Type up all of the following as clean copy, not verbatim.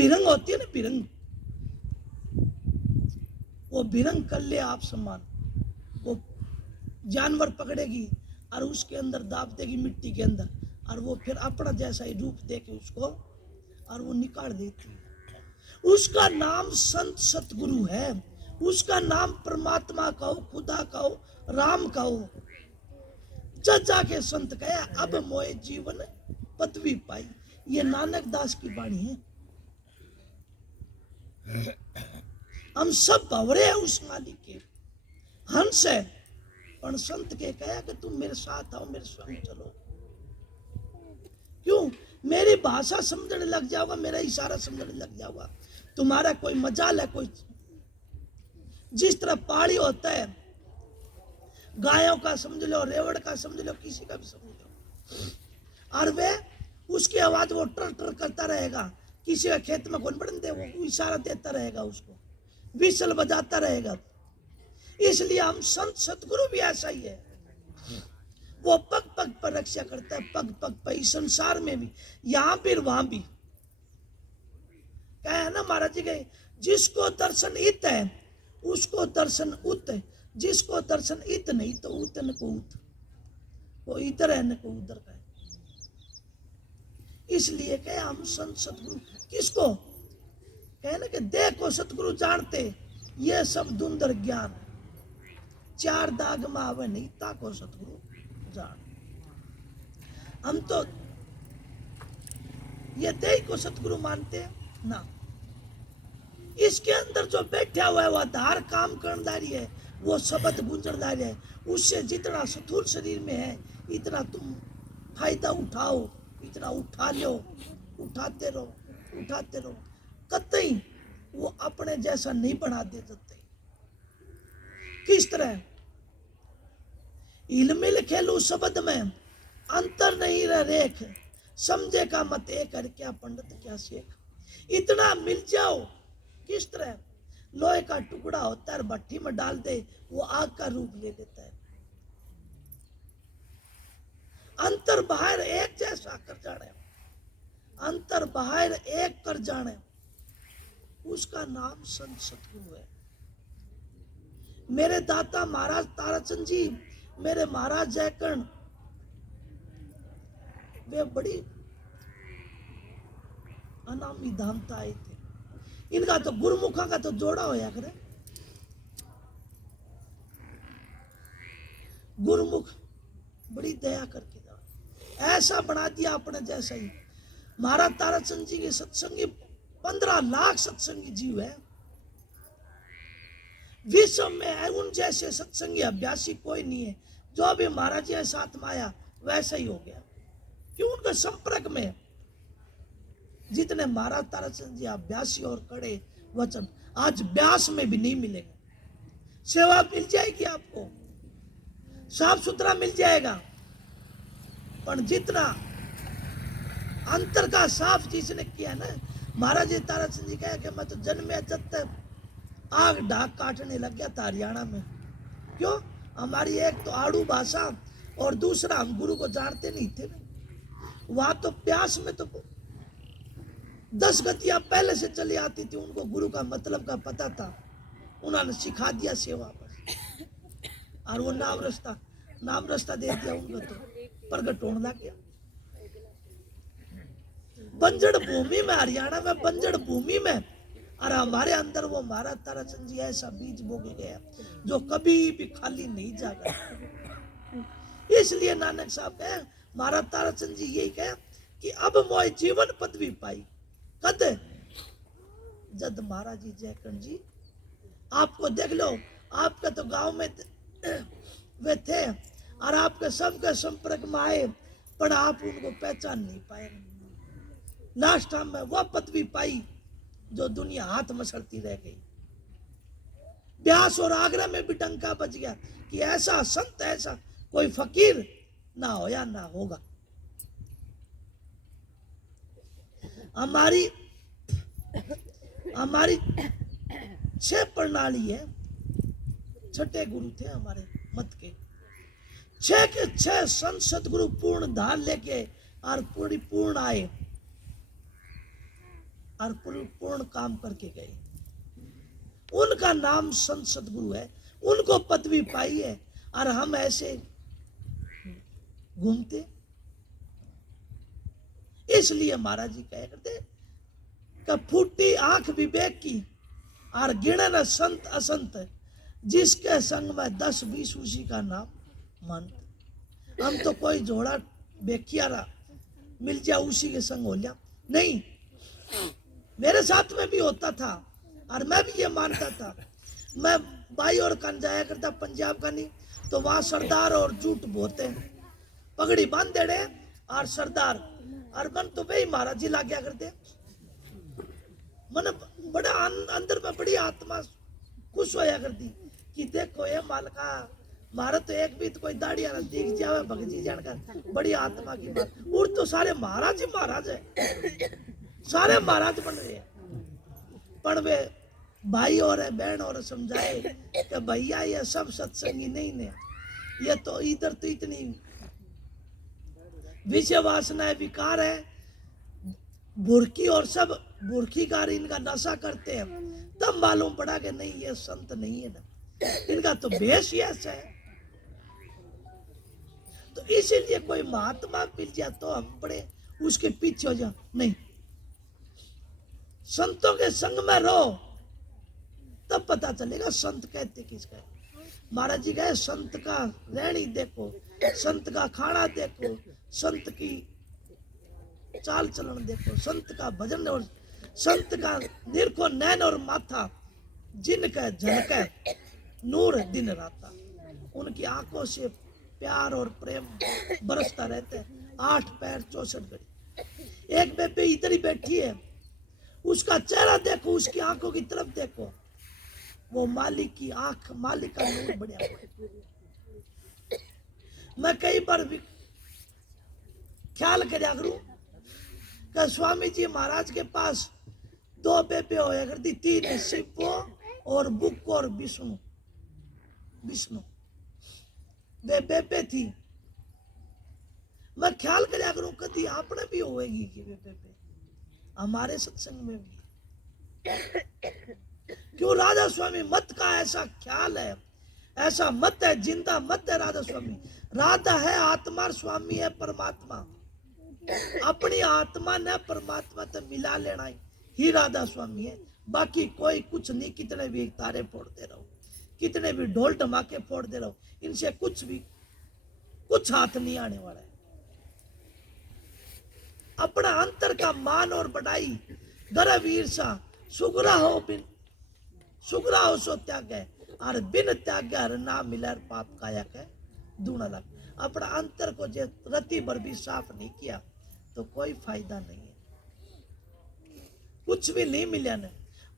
भिरंग होती है ना, भिरंग, वो भिरंग कर ले आप सम्मान, वो जानवर पकड़ेगी और उसके अंदर दाब देगी मिट्टी के अंदर, और वो फिर अपना जैसा ही रूप देके उसको और वो निकाल देती है। उसका नाम संत सतगुरु है, उसका नाम परमात्मा कहो, खुदा कहो, राम कहो। जज जाके संत कहे अब मोए जीवन पदवी पाई। ये नानक दास की वाणी है। हम सब भवरे हैं उस मालिक के, हंस है, पर संत के कहे कि तुम मेरे साथ आओ, मेरे संग चलो। क्यों? मेरी भाषा समझने लग जाओगा, मेरा इशारा समझने लग जाओगा, तुम्हारा कोई मजाल है, कोई जिस तरह पहाड़ी होता है, गायों का समझ लो, रेवड़ का समझ लो, किसी का भी समझ लो, और वे उसकी आवाज वो टर टर करता रहेगा, किसी का खेत में कौन बढ़ने दे, वो इशारा देता रहेगा, उसको विसल बजाता रहेगा। इसलिए हम संत सतगुरु भी ऐसा ही है, वो पग पग पर रक्षा करता है, पग पग पर, इस संसार में भी, यहां भी वहां भी। क्या है ना महाराज जी के, जिसको दर्शन इत है उसको दर्शन उत है, जिसको दर्शन इत नहीं तो उत न को उत, वो इधर है न को उधर का है। इसलिए कहे हम संत सतगुरु किसको कहे ना कि देखो सतगुरु जानते, ये सब धुंधर ज्ञान, चार दाग में आवे नहीं ताको सतगुरु जान। हम तो ये देह को सतगुरु मानते हैं ना, इसके अंदर जो बैठा हुआ है वो आधार काम करनदारी है, वो शब्द गुंजनदारी है, उससे जितना स्थूल शरीर में है इतना तुम फायदा उठाओ, इतना उठा लो, उठाते रहो, उठाते रहो, कतई वो अपने जैसा नहीं बना दे सकते। किस तरह? इलमिल खेलू शब्द में अंतर नहीं रह रेख, समझे का मत एक कर क्या पंडित क्या शेख। इतना मिल जाओ। किस तरह? लोहे का टुकड़ा होता है, भट्टी में डाल दे वो आग का रूप ले लेता है। अंतर बाहर एक जैसा कर जाने, अंतर बाहर एक कर जाने, उसका नाम संत सतगुरु है। मेरे दाता महाराज ताराचंद जी, मेरे महाराज जयकर्ण, वे बड़ी अनामी धामता आए थे। इनका तो गुरुमुखा का तो जोड़ा होया करे, गुरुमुख बड़ी दया करके ऐसा बना दिया अपने जैसा ही। महाराज ताराचंद जी के सत्संगी 15 लाख सत्संगी जीव है विश्व में, उन जैसे सत्संगी अभ्यासी कोई नहीं है। जो भी महाराज जी साथ में आया वैसा ही हो गया। क्यों? उनके संपर्क में जितने महाराज ताराचंद जी अभ्यासी और कड़े वचन आज व्यास में भी नहीं मिलेंगे। सेवा मिल जाएगी आपको, साफ सुथरा मिल जाएगा, पर जितना अंतर का साफ जिसने किया ना, महाराज जी ताराचंद जी कहा कि मैं तो जन्मे जब तक आग ढाक काटने लग गया था हरियाणा में। क्यों? हमारी एक तो आड़ू भाषा और दूसरा हम गुरु को जानते नहीं थे। वहां तो प्यास में तो 10 गतियां पहले से चली आती थी, उनको गुरु का मतलब का पता था, उन्होंने सिखा दिया सेवा पर, और वो नाम रास्ता दे दिया उनको, तो प्रगट होने लग गया। बंजर भूमि में, हरियाणा में बंजर भूमि में, और हमारे अंदर वो महाराज ताराचंद जी ऐसा बीज बोगे गया जो कभी भी खाली नहीं जाएगा। इसलिए नानक साहब कहे, महाराज ताराचंद जी यही कहे कि अब मोए जीवन पदवी पाई। कद? जद महाराज जी जयकर्ण जी आपको देख लो, आपके तो गांव में वे थे और आपके सबके संपर्क में आए, पर आप उनको पहचान नहीं पाए। लास्ट टाइम में वह पदवी पाई जो दुनिया हाथ मसलती रह गई। ब्यास और आगरा में भी डंका बज गया कि ऐसा संत, ऐसा कोई फकीर ना हो या ना होगा। हमारी 6 प्रणाली है, छठे गुरु थे हमारे मत के, 6 के 6 संत सतगुरु पूर्ण धार लेके और पूर्ण आए। और पूर्ण काम करके गए। उनका नाम संत सदगुरु है, उनको पदवी पाई है, और हम ऐसे घूमते। इसलिए महाराज जी कह करते कि फूटी आंख विवेक की और गिणन संत असंत, जिसके संग में 10-20 उसी का नाम मानते। हम तो कोई जोड़ा बेखियारा मिल जाए उसी के संग हो लिया नहीं। मेरे साथ में भी होता था और मैं भी ये मानता था। मैं बाई और कन जाया करता पंजाब का, नहीं तो वहां सरदार और जूट बोते पगड़ी बांध देड़े और सरदार, और मन तो वही महाराज जी ला गया करते। मन बड़ा अंदर में बड़ी आत्मा खुश होया करती कि देखो ये मालका मारा तो एक भी तो कोई दाढ़ी ना दिख जावे भगजी जान का, बड़ी आत्मा की बात। और तो सारे महाराज ही महाराज है, सारे महाराज बन रहे हैं। पर वे भाई और बहन और समझाए कि भैया ये सब सत्संगी नहीं ने, ये तो इधर तो इतनी विषय वासनाएं विकार है, बुरकी और सब बुरखीकार इनका नशा करते हैं। तब मालूम पड़ा कि नहीं ये संत नहीं है ना, इनका तो भेष ही ऐसा है। तो इसीलिए कोई महात्मा मिल जाए तो हम बड़े उसके पीछे हो जाओ नहीं, संतों के संग में रहो तब पता चलेगा संत कहते किसका है। महाराज जी कहे संत का रहनी देखो, संत का खाना देखो, संत की चाल चलन देखो, संत का भजन और संत का निरखो नैन और माथा, जिनका झलके नूर दिन राता। उनकी आंखों से प्यार और प्रेम बरसता रहता है। 8 पैर 64 घड़ी। एक बेबे इधर ही बैठी है, उसका चेहरा देखो, उसकी आंखों की तरफ देखो, वो मालिक की आंख, मालिक का नूर बढ़िया। मैं कई बार भी ख्याल करया करूं कि स्वामी जी महाराज के पास 2 बेबे होया करती, 3 शिव और बुक और विष्णु। वे बेबे थी। मैं ख्याल करया करूं कभी आपने भी होएगी कि वे बेबे हमारे सत्संग में भी। क्यों राधा स्वामी मत का ऐसा ख्याल है, ऐसा मत है, जिंदा मत है राधा स्वामी। राधा है आत्मा, स्वामी है परमात्मा। अपनी आत्मा ने परमात्मा से मिला लेना ही राधा स्वामी है। बाकी कोई कुछ नहीं। कितने भी तारे फोड़ते रहो, कितने भी ढोल धमाके फोड़ते रहो, इनसे कुछ हाथ नहीं आने वाला है। अपना अंतर का मान और बढ़ाई, गर्व ईर्षा सुगरा हो सो त्याग है, और बिन त्याग हर ना मिलर पाप काया के दूना लग। अपना अंतर को जो रति भर भी साफ नहीं किया तो कोई फायदा नहीं है, कुछ भी नहीं मिला ने।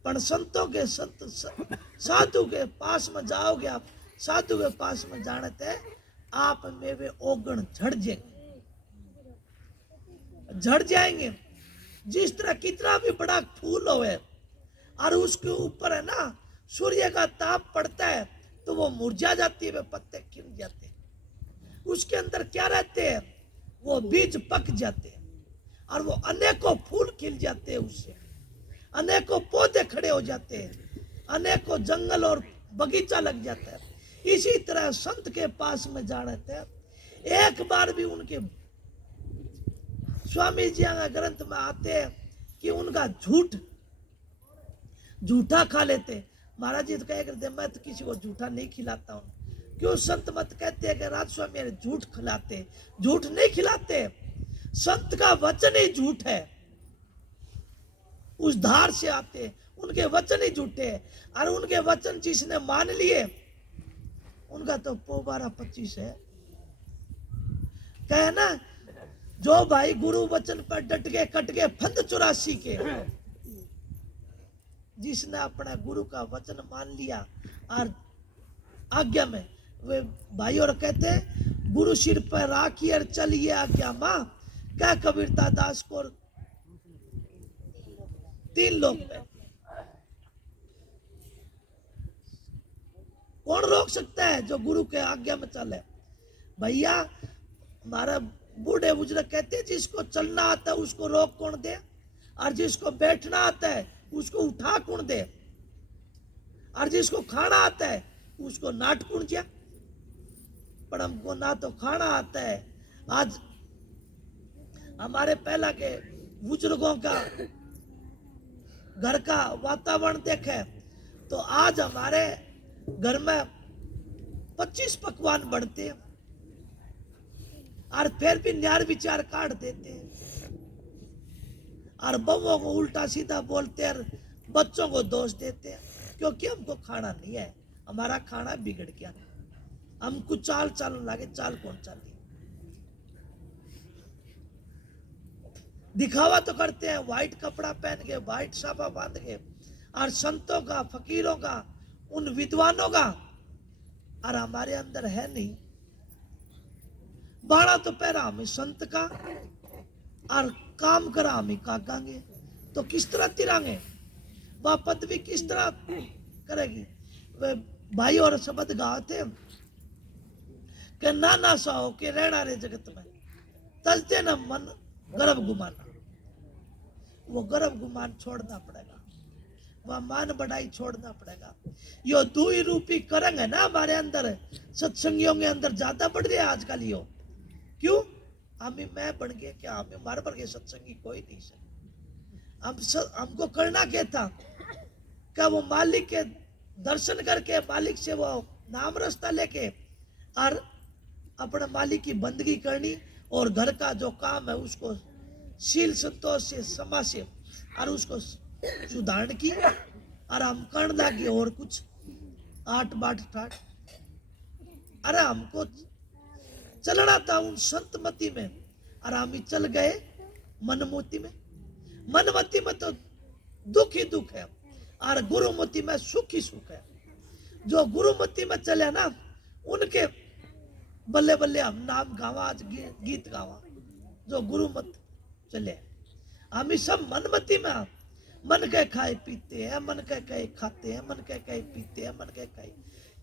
पर संतों के साधु के पास में जाओगे आप, साधु के पास में जाने थे आप में वे ओगण झड़ जाएंगे। जिस तरह कितना भी बड़ा फूल होए और उसके ऊपर है ना सूर्य का ताप पड़ता है तो वो मुरझा जाती है, वे पत्ते खिल जाते हैं। उसके अंदर क्या रहते हैं, वो बीज पक जाते हैं और वो अनेकों फूल खिल जाते हैं, उससे अनेकों पौधे खड़े हो जाते हैं, अनेकों जंगल और बगीचा लग जाता है। इसी तरह संत के पास में जाने थे, एक बार भी उनके स्वामी जी का ग्रंथ में आते हैं कि उनका झूठा खा लेते। महाराज जी तो कह करते मैं तो किसी को झूठा नहीं खिलाता हूँ। क्यों संत मत कहते हैं कि राज स्वामी झूठ खिलाते? झूठ नहीं खिलाते, संत का वचन ही झूठ है, उस धार से आते, उनके वचन ही झूठे हैं। और उनके वचन जिसने मान लिए उनका तो 12-25 है। कहे ना, जो भाई गुरु वचन पर डट गए कट गए फंद 84 के। जिसने अपना गुरु का वचन मान लिया और आज्ञा में, वे भाई और कहते हैं गुरु सिर पर राखी और चलिए आज्ञा मां, क्या कबीरता दास को 3 लोग पे कौन रोक सकता है जो गुरु के आज्ञा में चले? भैया हमारा बूढ़े बुजुर्ग कहते हैं जिसको चलना आता है उसको रोक कौन दे? और जिसको बैठना आता है उसको उठा कौन दे, और जिसको खाना आता है उसको नाट कौन दिया। पर हमको ना तो खाना आता है। आज हमारे पहला के बुजुर्गों का घर का वातावरण देखे तो आज हमारे घर में 25 पकवान बनते हैं और फिर भी न्यार विचार काट देते हैं और बहुओं को उल्टा सीधा बोलते हैं, बच्चों को दोष देते हैं क्योंकि हमको खाना नहीं है, हमारा खाना बिगड़ गया। हमको चाल चालन लगे, चाल कौन चाली। दिखावा तो करते हैं, व्हाइट कपड़ा पहन के, व्हाइट साफा बांध के, और संतों का, फकीरों का, उन विद्वानों का, और हमारे अंदर है नहीं। बाड़ा तो पहरा हमें संत का और काम करा हमें काकांगे, तो किस तरह तिरांगे, वह पदवी किस तरह करेगी। वे भाई और शब्द गाते कि नाना सा हो के रहना रे जगत में, तजदे न मन गर्भ गुमाना। वो गर्भ गुमान छोड़ना पड़ेगा, वह मान बढ़ाई छोड़ना पड़ेगा। यो दुई रूपी करंग है ना हमारे अंदर, सत्संगियों के अंदर ज्यादा बढ़ रहा है आजकल। यो क्यों? हमें मैं बन गए क्या, हमें मार पर के सत्संगी कोई नहीं से। हमको करना क्या था, क्या वो मालिक के दर्शन करके, मालिक से वो नाम रास्ता लेके और अपने मालिक की बंदगी करनी, और घर का जो काम है उसको शील संतोष से, समाज से, और उसको सुधारण की, और हम करने लगे और कुछ आठ बाट ठाट। अरे हमको चलना था उन संतमती में, और हम चल गए मनमोती में। मनमती में तो दुख ही दुख है, और गुरुमती में सुख ही सुख है। जो गुरुमती में चले ना उनके बल्ले बल्ले हम नाम गावा, आज गीत गावा। जो गुरुमत चले, हम सब मनमती में, मन के खाए पीते हैं, मन के कहे खाते हैं, मन के कहे पीते हैं, मन के कहे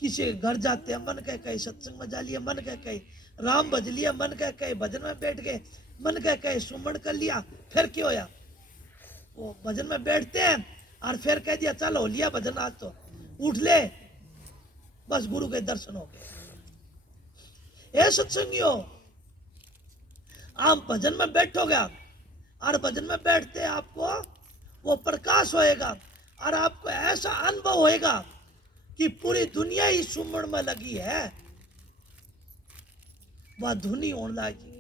किसी के घर जाते हैं, मन के कहे सत्संग में जा लिया, मन के कहे राम भज लिया, मन के कहे भजन में बैठ गए, मन के कहे सुमन कर लिया। फिर क्या होया, वो भजन में बैठते हैं और फिर कह दिया चलो लिया भजन, आज तो उठ ले, बस गुरु के दर्शन हो गए। ए सत्संगियों, आप भजन में बैठोगे और भजन में बैठते आपको वो प्रकाश होएगा, और आपको ऐसा अनुभव होएगा कि पूरी दुनिया ही सुमन में लगी है। वह धुनी होने लगी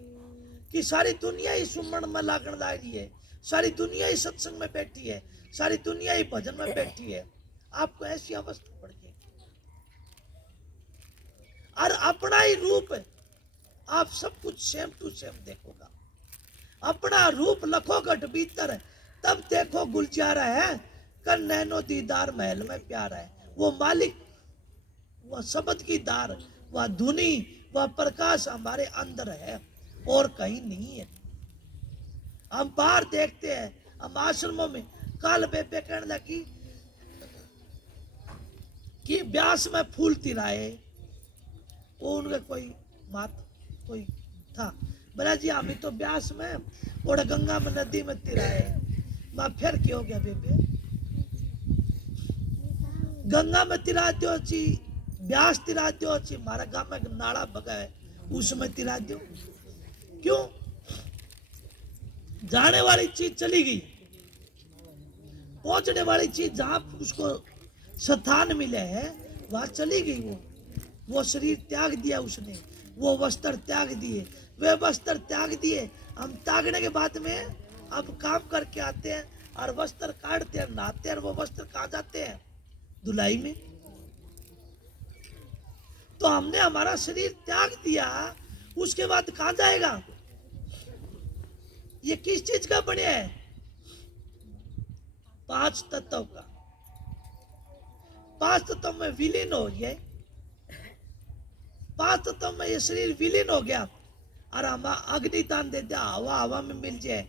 कि सारी दुनिया ही सुमन में लागण लगी है, सारी दुनिया ही सत्संग में बैठी है, सारी दुनिया ही भजन में बैठी है। आपको ऐसी अवस्था पड़ गई, और अपना ही रूप आप सब कुछ सेम टू सेम देखोगा। अपना रूप लखो गठ भीतर, तब देखो गुलजारा है, कर नैनो दीदार महल में प्यारा है। वो मालिक, वह शब्द की दार, वह धुनी, वह प्रकाश हमारे अंदर है और कहीं नहीं है। हम बाहर देखते हैं, हम आश्रमों में, काल बेबे कहने लगी कि ब्यास में फूल तिराए, वो उनके कोई मात कोई था, बोला जी हम तो ब्यास में और गंगा में नदी में तिराए। मैं फिर क्या हो गया बेबे, गंगा में तिरा दो ची, ब्यास तिरा दो ची, हमारा गांव में नाला बगा है उसमें तिरा दो। क्यों? जाने वाली चीज चली गई, पहुंचने वाली चीज जहां उसको स्थान मिले है वहां चली गई। वो शरीर त्याग दिया उसने, वो वस्त्र त्याग दिए, वे वस्त्र त्याग दिए। हम त्यागने के बाद में अब काम करके आते हैं और वस्त्र काटते हैं, नहाते हैं, और वो वस्त्र कहाँ जाते हैं? धुलाई में। तो हमने हमारा शरीर त्याग दिया, उसके बाद कहाँ जाएगा? ये किस चीज का बने है? 5 तत्व का। 5 तत्व में विलीन हो गए, 5 तत्व में ये शरीर विलीन हो गया, और हम अग्निदान दे दिया, हवा हवा में मिल जाए,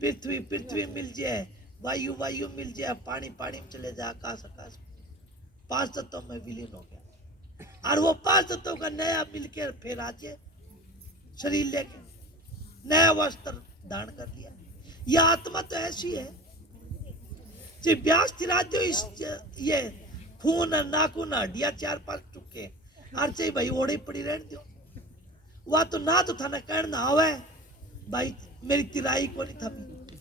पृथ्वी पृथ्वी मिल जाए, वायु वायु मिल जाए, पानी पानी में चले जाए, आकाश आकाश। 5 तत्वों में विलीन हो गया, और वो 5 तत्वों का नया मिलकर फिर आज शरीर लेके नया वस्त्र धारण कर लिया। यह आत्मा तो ऐसी है जी ब्यास तिरा दो इस ये खून नाखून हड्डियां 4-5 टुके और चाहिए भाई ओढ़ी पड़ी रहने दो वह तो ना तो थाना कहना ना आवे भाई मेरी तिराई को नहीं थमी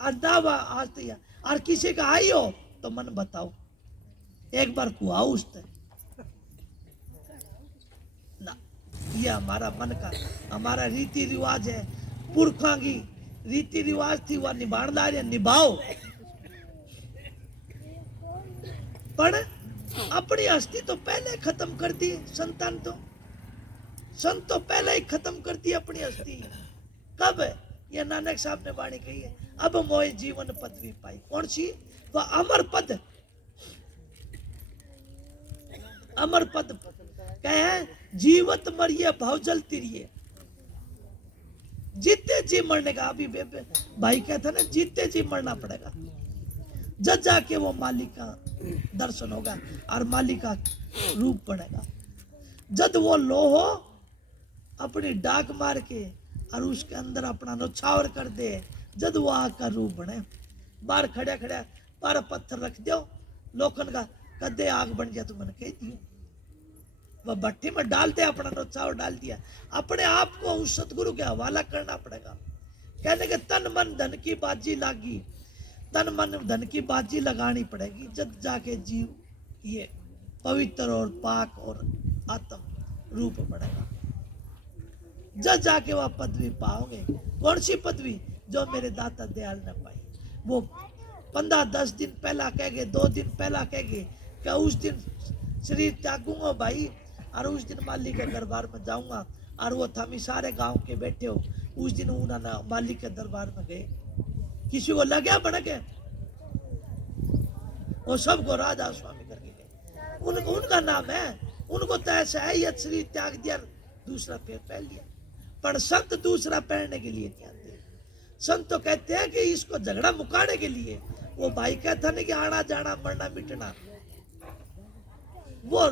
और ना वह आज तो और किसी का आई हो तो मन बताओ एक बार कुआओ उसने ना ये हमारा मन का हमारा रीति रिवाज है पुरखों की रीति रिवाज थी वह निभाना है निभाओ पर अपनी हस्ती तो पहले खत्म कर दी संत तो पहले ही खत्म कर दी अपनी हस्ती कब ये नानक साहब ने वाणी कही है अब मोए जीवन पदवी पाई कौन सी वह अमर पद कहे जीवत मरिए भवजल तिरिए जीते जी मरने का अभी भाई कहता ना जीते जी मरना पड़ेगा जब जाके वो मालिक का दर्शन होगा और मालिक का रूप बनेगा जब वो लोहो अपनी डाक मार के और उसके अंदर अपना नौछावर कर दे जब वो आग का रूप बने बाहर खड़ा खड़ा पर पत्थर रख दो लोखन का कदे आग बन गया तो मैंने कह दियो वह भट्टी में डालते अपना नौछावर डाल दिया अपने आप को उस सतगुरु के हवाला करना पड़ेगा कहने के तन मन धन की बाजी लागी तन मन धन की बाजी लगानी पड़ेगी जब जाके जीव ये पवित्र और पाक और आत्म रूप बढ़ेगा जब जाके वह पदवी पाओगे कौन सी पदवी जो मेरे दाता दयाल ने पाई वो 15-10 दिन पहला कह गए 2 दिन पहला कह गए क्या उस दिन शरीर त्यागूंगा भाई और उस दिन माली के दरबार में जाऊंगा और वो थामी सारे गांव के बैठे हो उस दिन उन्होंने माली के दरबार में गए किसी को लगे बन के वो सबको राजा स्वामी करके गए उनका नाम है उनको तो ऐसा है ये शरीर त्याग दिया दूसरा पैर पहन लिया पर संत दूसरा पहनने के लिए नहीं आते संत तो कहते हैं कि इसको झगड़ा मुकाने के लिए वो भाई कहता नहीं कि आना जाना मरना मिटना वो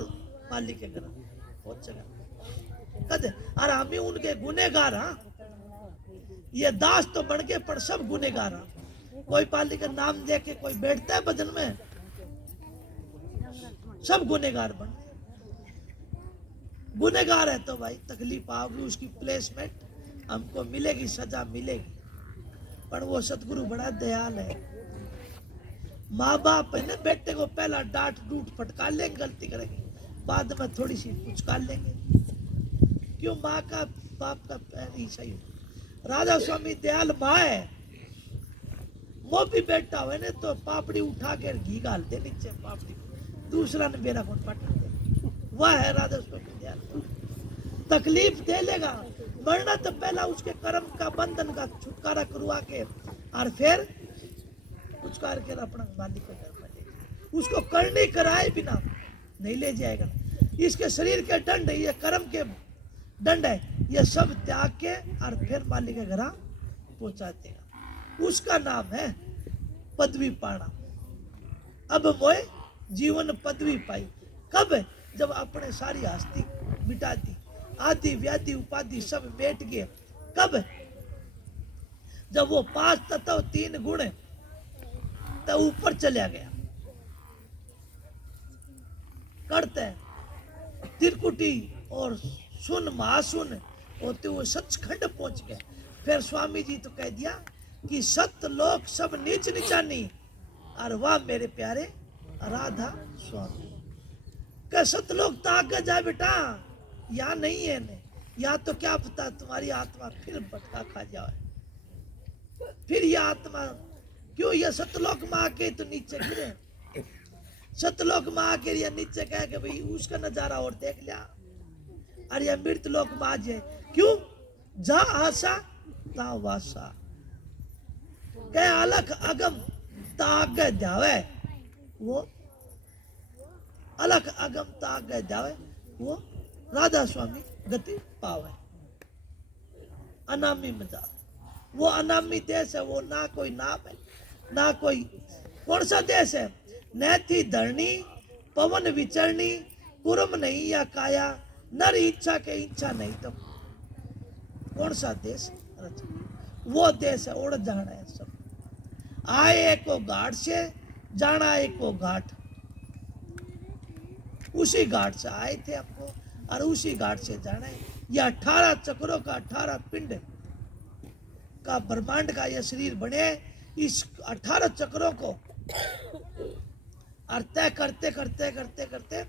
मालिक के घर पहुंचेगा कहते और हम ही उनके गुनेगार हाँ ये दास तो बन के पर सब गुनेगार हाँ कोई पाली का नाम दे के कोई बैठता है भजन में सब गुनेगार बन गुनेगार है तो भाई तकलीफ आओगी उसकी प्लेसमेंट हमको मिलेगी सजा मिलेगी पर वो सतगुरु बड़ा दयाल है माँ बाप है ना बेटे को पहला डांट डूट फटकार लेंगे गलती करेंगे बाद में थोड़ी सी पुचकार लेंगे क्यों माँ का बाप का पैर ही सही हो राजा स्वामी दयाल माँ है वो भी बैठा हुआ ना तो पापड़ी उठा के घी डाल दे नीचे पापड़ी दूसरा ने मेरा फोन पट दे वह है राधा स्वामी दयाल तकलीफ दे लेगा मरना तो पहला उसके कर्म का बंधन का छुटकारा करवा के और फिर पुचकार के अपना मालिक के घर में ले उसको करने कराए बिना नहीं ले जाएगा इसके शरीर के दंड ये कर्म के दंड है ये सब त्याग के और फिर मालिक के घर पहुंचा देगा उसका नाम है पदवी पाना अब मोए जीवन पदवी पाई कब जब अपने सारी हस्ती मिटा दी आदि व्याधि उपाधि सब बैठ गए कब जब वो 5 तत्व 3 गुण तो ऊपर चला गया करते तिरकुटी और सुन महासुन होते हुए सचखंड पहुंच गए फिर स्वामी जी तो कह दिया कि सत लोक सब नीच नीचानी और वाह मेरे प्यारे राधा स्वामी क्या सतलोक तो आगे जा बेटा यहाँ नहीं है ने यहाँ तो क्या पता तुम्हारी आत्मा फिर भटका खा जाए फिर यह आत्मा क्यों ये सतलोक में आके तो नीचे गिरे सतलोक में आके ये नीचे कह के भाई उसका नजारा और देख लिया अरे ये मृत लोक में आ जाए क्यों जा आशा ता वासा कह अलग अगम ताग जावे वो अलग अगम ताग जावे वो राधा स्वामी गति पावे अनामी मजा वो अनामी देश है वो ना कोई नाम है ना कोई कौन सा देश है न थी धरणी पवन विचरणी कुरम नहीं या काया नर इच्छा के इच्छा नहीं तो कौन सा देश वो देश है, उड़ जाना है सब। आए एक को घाट से, जाना एक को घाट। उसी घाट से आए थे आपको और उसी घाट से जाना है। ये 18 चक्रों का 18 पिंड का ब्रह्मांड का ये शरीर बने, इस 18 चक्रों को और तय करते करते करते करते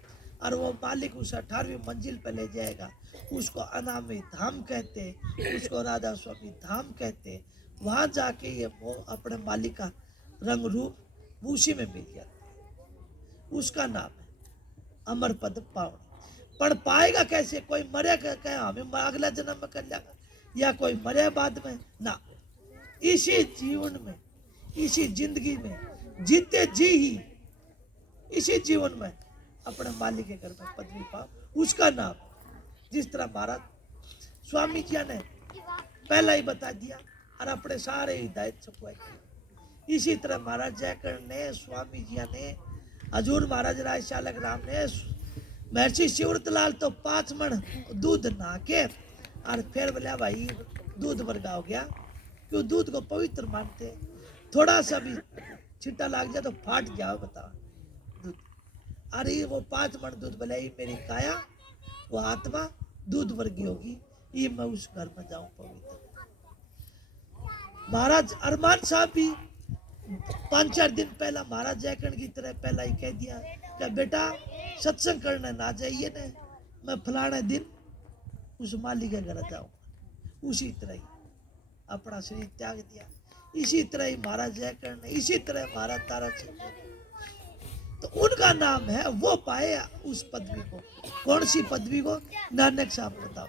और वो मालिक उस 18वीं मंजिल पे ले जाएगा। उसको अनामी धाम कहते, उसको राधा स्वामी धाम कहते। वहां जाके ये वो अपने मालिक का रंग रूप उसी में मिल जाता है। उसका नाम है अमर पद पावनी। पर पाएगा कैसे? कोई मरे क्या हमें अगला जन्म में कर लेगा, या कोई मरे बाद में ना, इसी जीवन में, इसी जिंदगी में जीते जी ही इसी जीवन में अपने मालिक के घर में पदवी पाओ। उसका नाम, जिस तरह महाराज स्वामी जी ने पहला ही बता दिया और अपने सारे हिदायत छुपवाई, इसी तरह महाराज जयकर ने, स्वामी जी ने, हजूर महाराज राय चालक राम ने, महर्षि शिवरतलाल तो 5 मन दूध नहा के और फिर बोला भाई दूध वर्गा हो गया, क्यों दूध को पवित्र मानते, थोड़ा सा भी छिट्टा लग जाए तो फाट जाओ, बताओ दूध। अरे वो 5 मन दूध बोले मेरी काया, वो आत्मा दूध वर्गी होगी, ये मैं उस घर में जाऊं पवित्र। महाराज अरमान साहब भी 5-4 दिन पहला महाराज जयकर्ण की तरह पहला ही कह दिया कि बेटा सत्संग करने ना जाइए ने, मैं फलाने दिन उस मालिक के घर जाऊंगा। उसी तरह ही अपना शरीर त्याग दिया। इसी तरह ही महाराज जयकर्ण ने, इसी तरह महाराज तारा सिंह, तो उनका नाम है, वो पाए उस पदवी को। कौन सी पदवी को? नानक साहब बताओ,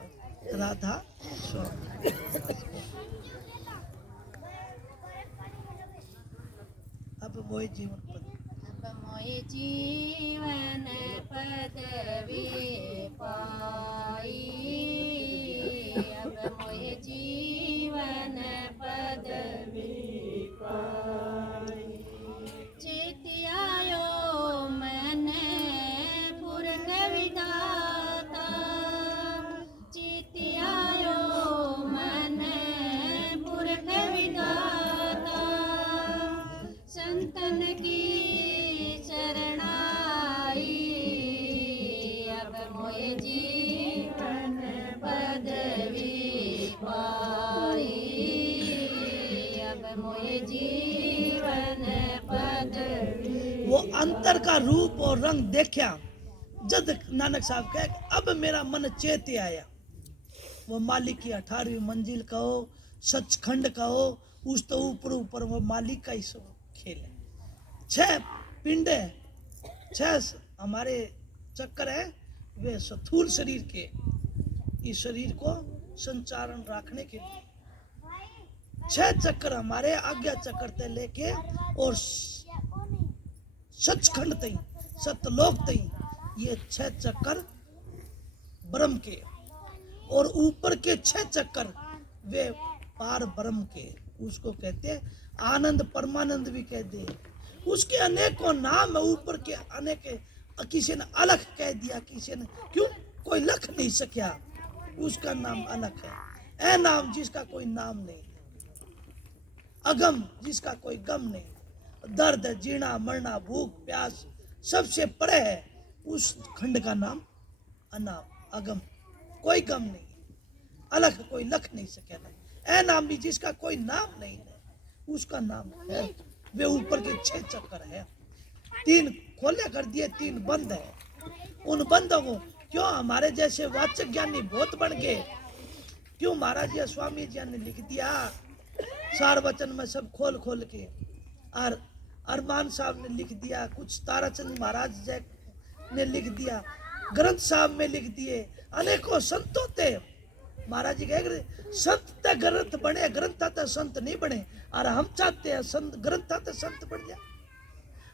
राधा स्वामी। अब मोए जीवन पदवी, अब मोए जीवन पदवी पाई, अब मोए जीवन पदवी पाई। चितियायो मन पूर्ण विधाता, चितियायो मन पूर्ण विधाता, संतन की शरणाई, अब मोए जीवन पदवी पाई, अब मोए जीवन पदवी। वो अंतर का रूप और रंग देखा जब नानक साहब कहे अब मेरा मन चेते आया। वो मालिक की 18वीं मंजिल कहो, सचखंड कहो, उस तो ऊपर ऊपर वो मालिक का ही सब खेल है। 6 पिंड है, 6 हमारे चक्कर है, वे स्थूल शरीर के, इस शरीर को संचालन रखने के लिए 6 चक्कर हमारे आज्ञा चक्कर से लेके और सचखंड तई, सतलोक तई, ये 6 चक्कर ब्रह्म के, और ऊपर के 6 चक्कर वे पार ब्रह्म के, उसको कहते हैं आनंद परमानंद भी कहते हैं। उसके अनेकों नाम है, ऊपर के अनेक, किसी ने अलग कह दिया, किसी ने क्यों, कोई लख नहीं सकिया, उसका नाम अलग है। ए नाम जिसका कोई नाम नहीं, अगम जिसका कोई गम नहीं, दर्द जीना मरना भूख प्यास सबसे परे है, उस खंड का नाम अनाम, अगम, कोई गम नहीं, अलग कोई लख नहीं सके नहीं। ए नाम भी जिसका कोई नाम नहीं है, उसका नाम है। वे ऊपर के 6 चक्कर है, 3 खोले कर दिए, 3 बंद है। उन बंदों को क्यों हमारे जैसे वाचक ज्ञानी बहुत बन गए, क्यों महाराज जी स्वामी जी ने लिख दिया सार वचन में सब खोल खोल के, और अरमान साहब ने लिख दिया, कुछ ताराचंद महाराज जय ने लिख दिया, ग्रंथ साहब में लिख दिए, अनेकों संतों ते महाराज जी कहे संत ते ग्रंथ बने, ग्रंथ ते संत नहीं बने, और हम चाहते हैं संत ग्रंथ ते संत बन जाए।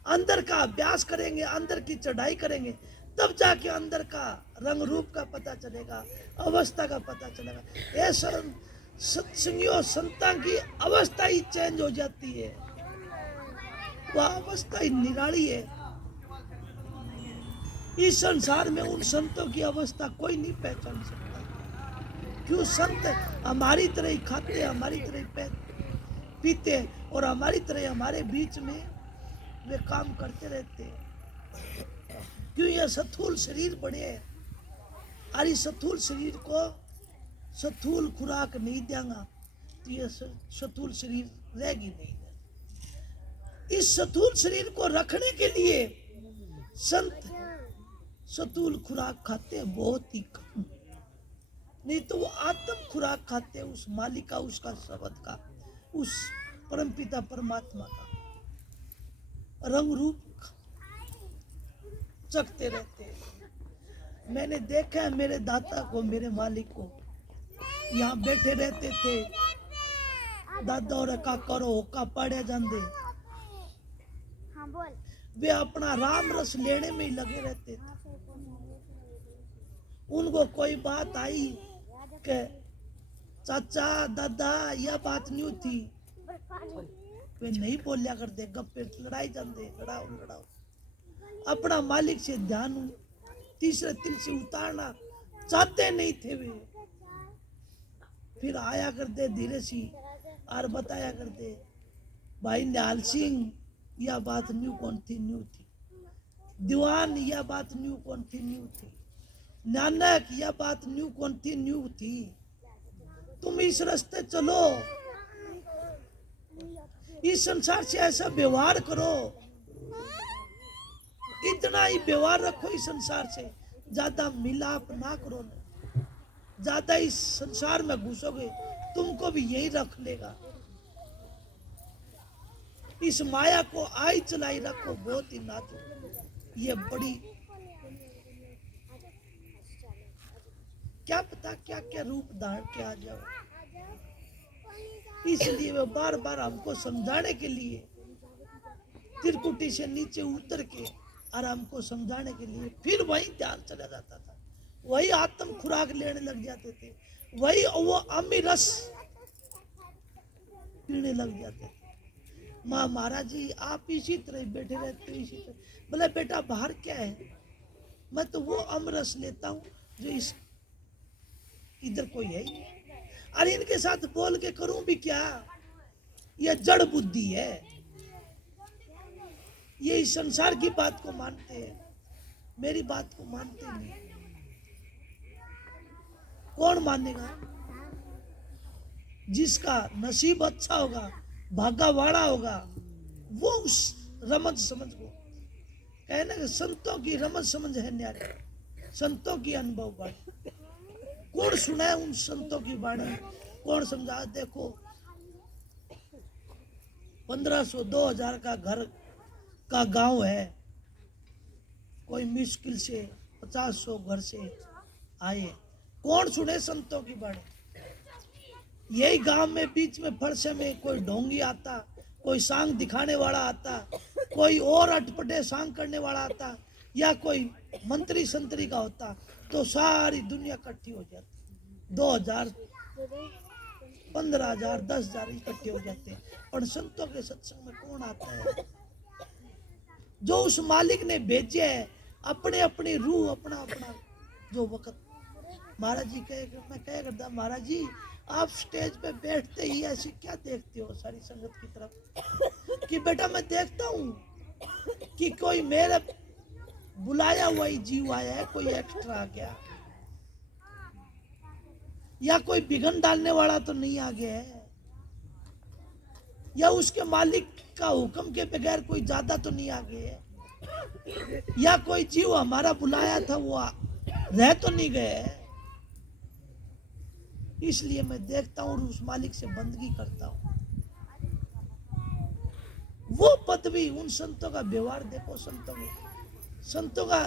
अंदर का अभ्यास करेंगे, अंदर की चढ़ाई करेंगे, तब जाके अंदर का रंग रूप का पता चलेगा, अवस्था का पता चलेगा। ये सत्संगियों संतां की अवस्था ही चेंज हो जाती है, वह अवस्था ही निराली है। इस संसार में उन संतों की अवस्था कोई नहीं पहचान सकता। क्यों संत हमारी तरह ही खाते, हमारी तरह ही पीते और हमारी तरह हमारे बीच में वे काम करते रहते? क्यों यह स्थूल शरीर बड़े है? अरे स्थूल शरीर को स्थूल खुराक नहीं देगा तो यह स्थूल शरीर रहेगी नहीं। इस स्थूल शरीर को रखने के लिए संत स्थूल खुराक खाते हैं बहुत ही कम, नहीं तो वो आत्म खुराक खाते हैं, उस मालिक का, उसका शब्द का, उस परमपिता परमात्मा का रंग रूप चखते रहते हैं। मैंने देखा है मेरे दादा को, मेरे मालिक को, यहाँ बैठे रहते थे, दादा और काका और होका पड़े जाते, वे अपना राम रस लेने में ही लगे रहते थे। उनको कोई बात आई कि चाचा दादा यह बात नहीं थी, वे नहीं बोलिया करते, गप्पे लड़ाई जाते, लड़ाओ अपना मालिक से ध्यान तीसरे तिल से उतारना चाहते नहीं थे वे। फिर आया करते धीरे सी और बताया करते, भाई निहाल सिंह यह बात न्यू कौन थी, न्यू थी। दीवान यह बात न्यू कौन थी, न्यू थी। नानक यह बात न्यू कौन थी, न्यू थी। तुम इस रास्ते चलो, इस संसार से ऐसा व्यवहार करो, इतना ही व्यवहार रखो इस संसार से, ज्यादा मिलाप ना करो। ज्यादा इस संसार में घुसोगे तुमको भी यही रख लेगा। इस माया को आई चलाई रखो बहुत ही नाजुक। ये बड़ी क्या पता क्या क्या रूप धारण के आ जाओ। इसलिए वो बार बार हमको समझाने के लिए त्रिकुटी से नीचे उतर के और हमको समझाने के लिए फिर वही ध्यान चला जाता था, वही आत्म खुराक लेने लग जाते थे, वही वो अमृत रस पीने लग जाते थे। माँ महाराज जी आप इसी तरह बैठे रहते, इसी तरह। बोले बेटा बाहर क्या है, मैं तो वो अमृत रस लेता हूँ जो इस इधर कोई है ही। अरे इनके साथ बोल के करूं भी क्या, ये जड़ बुद्धि है, ये इस संसार की बात को मानते हैं, मेरी बात को मानते नहीं। कौन मानेगा? जिसका नसीब अच्छा होगा, भागा वाड़ा होगा, वो उस रमज समझ को कहना कि संतों की रमज समझ है न्यारे, संतों की अनुभव बाणी। कौन सुनाए उन संतों की बाणी, कौन समझा? देखो 1500-2000 का घर का गांव है, कोई मुश्किल से 50-100 घर से आए, कौन सुने संतों की बाणी? यही गांव में बीच में फरसे में कोई ढोंगी आता, कोई सांग दिखाने वाला आता, कोई और अटपटे सांग करने वाला आता, या कोई मंत्री संतरी का होता, तो सारी दुनिया इकट्ठी हो जाती। 2000, 15,000, 10,000 इकट्ठे हो जाते हैं। और संतों के सत्संग में कौन आता है? जो उस मालिक ने भेजे है, अपने अपनी रूह, अपना अपना जो वक्त। महाराज जी मैं कह करता, महाराज जी आप स्टेज पे बैठते ही ऐसी क्या देखते हो सारी संगत की तरफ कि बेटा मैं देखता हूँ कि कोई मेरे बुलाया हुआ ही जीव आया है, कोई एक्स्ट्रा आ गया, या कोई बिघन डालने वाला तो नहीं आ गया है, या उसके मालिक का हुक्म के बगैर कोई ज्यादा तो नहीं आ गया है, या कोई जीव हमारा बुलाया था वो रह तो नहीं गए। इसलिए मैं देखता हूँ और उस मालिक से बंदगी करता हूँ। वो पदवी, उन संतों का व्यवहार देखो, संतों का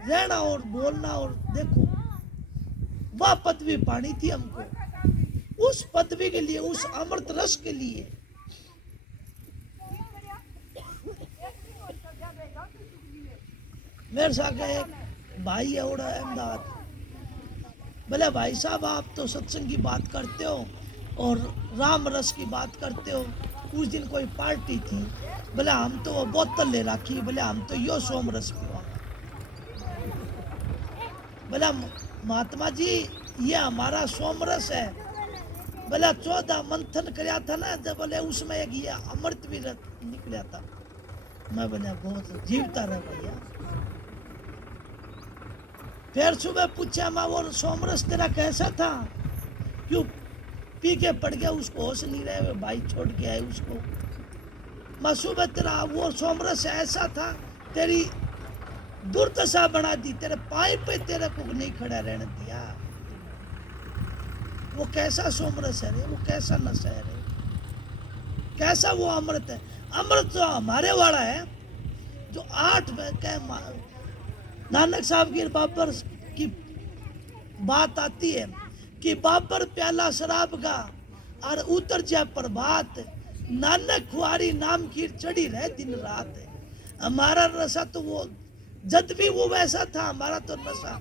रहना और बोलना, और देखो वह पदवी पानी थी हमको, उस पदवी के लिए, उस अमृत रस के लिए। मेरे साथ एक भाई है और अहमदाबाद, बोले भाई साहब आप तो सत्संग की बात करते हो और राम रस की बात करते हो। उस दिन कोई पार्टी थी, बोले हम तो वो बोतल ले रखी, बोले हम तो यो सोम रस पीवा। बोला महात्मा जी ये हमारा सोमरस है। बोला 14 मंथन कराया था ना, जब बोले उसमें एक ये अमृत भी निकला था। मैं बोला बहुत जीवता रहे भैया। फिर सुबह पूछा मैं, वो सोमरस तेरा कैसा था, क्यों पी के पड़ गया, उसको होश नहीं रहे, भाई छोड़ के आए उसको। मैं सुबह तेरा वो सोमरस ऐसा था, तेरी दुर्दशा बना दी, तेरे पाए पे तेरे को नहीं खड़ा रहने दिया। वो कैसा सोमरस है रे, वो कैसा नशा है रे, कैसा वो अमृत है। अमृत जो हमारे वाला है, जो 8 नानक साहब की बाबर की बात आती है कि बाबर प्याला शराब का और उतर जा प्रभात, नानक खुआरी नाम की चढ़ी रहे दिन रात। हमारा नशा तो वो, जब भी वो वैसा था हमारा तो नशा।